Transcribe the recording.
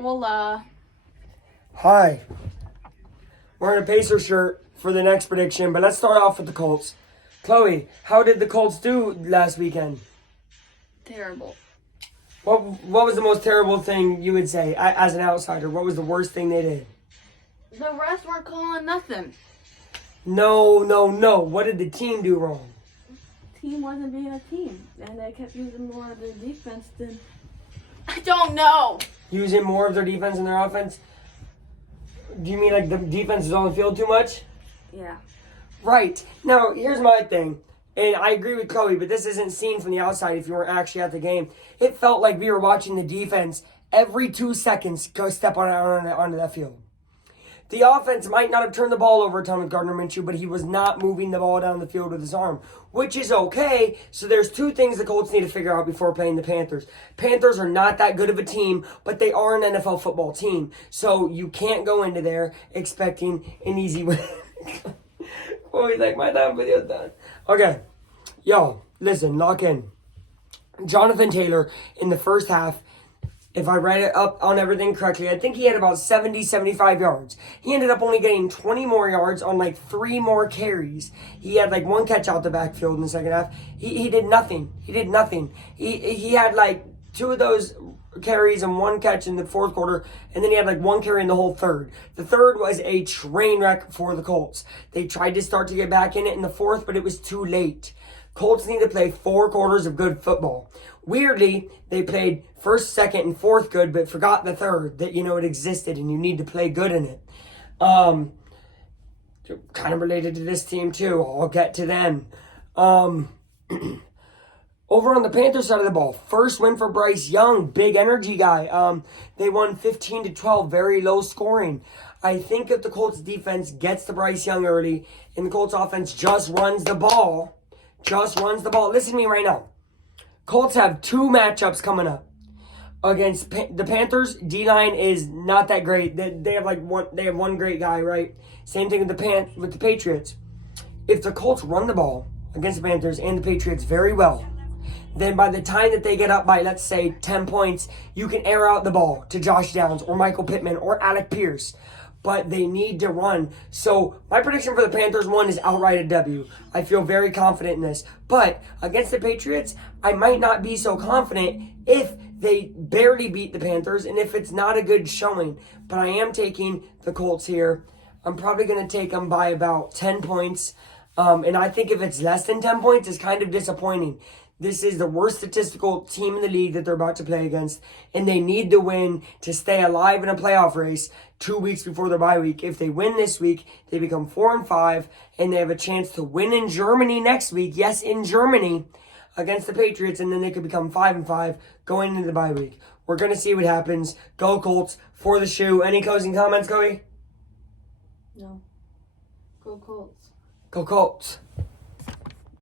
Hola. Hi. Wearing a Pacer shirt for the next prediction, but let's start off with the Colts. Chloe, how did the Colts do last weekend? Terrible. What was the most terrible thing you would say as an outsider? What was the worst thing they did? The refs weren't calling nothing. No. What did the team do wrong? Team wasn't being a team, and they kept using more of their defense than. I don't know. Using more of their defense than their offense? Do you mean like the defense is on the field too much? Yeah. Right. Now, here's my thing. And I agree with Chloe, but this isn't seen from the outside if you weren't actually at the game. It felt like we were watching the defense every 2 seconds go step onto that field. The offense might not have turned the ball over a ton with Gardner Minshew, but he was not moving the ball down the field with his arm, which is okay. So there's two things the Colts need to figure out before playing the Panthers. Panthers are not that good of a team, but they are an NFL football team. So you can't go into there expecting an easy win. Oh, he's like, my time video's done. Okay. Yo, listen, lock in. Jonathan Taylor in the first half, if I read it up on everything correctly, I think he had about 70, 75 yards. He ended up only getting 20 more yards on like 3 more carries. He had like 1 catch out the backfield in the second half. He did nothing. He had like 2 of those carries and 1 catch in the fourth quarter, and then he had like 1 carry in the whole third. The third was a train wreck for the Colts. They tried to start to get back in it in the fourth, but it was too late. Colts need to play 4 quarters of good football. Weirdly, they played first, second, and fourth good, but forgot the third, that, it existed and you need to play good in it. Kind of related to this team, too. I'll get to them. Over on the Panthers side of the ball, first win for Bryce Young, big energy guy. They won 15-12, very low scoring. I think if the Colts defense gets to Bryce Young early and the Colts offense just runs the ball, listen to me right now. Colts have 2 matchups coming up. Against the Panthers, D-line is not that great. They have one great guy, right? Same thing with the Patriots. If the Colts run the ball against the Panthers and the Patriots very well, then by the time that they get up by, let's say, 10 points, you can air out the ball to Josh Downs or Michael Pittman or Alec Pierce. But they need to run. So my prediction for the Panthers one is outright a W. I feel very confident in this. But against the Patriots, I might not be so confident if they barely beat the Panthers and if it's not a good showing. But I am taking the Colts here. I'm probably going to take them by about 10 points. And I think if it's less than 10 points, it's kind of disappointing. This is the worst statistical team in the league that they're about to play against, and they need to win to stay alive in a playoff race 2 weeks before their bye week. If they win this week, they become 4-5, and they have a chance to win in Germany next week. Yes, in Germany against the Patriots, and then they could become 5-5 going into the bye week. We're going to see what happens. Go Colts for the shoe. Any closing comments, Cody? No. Go Colts. Go Colts.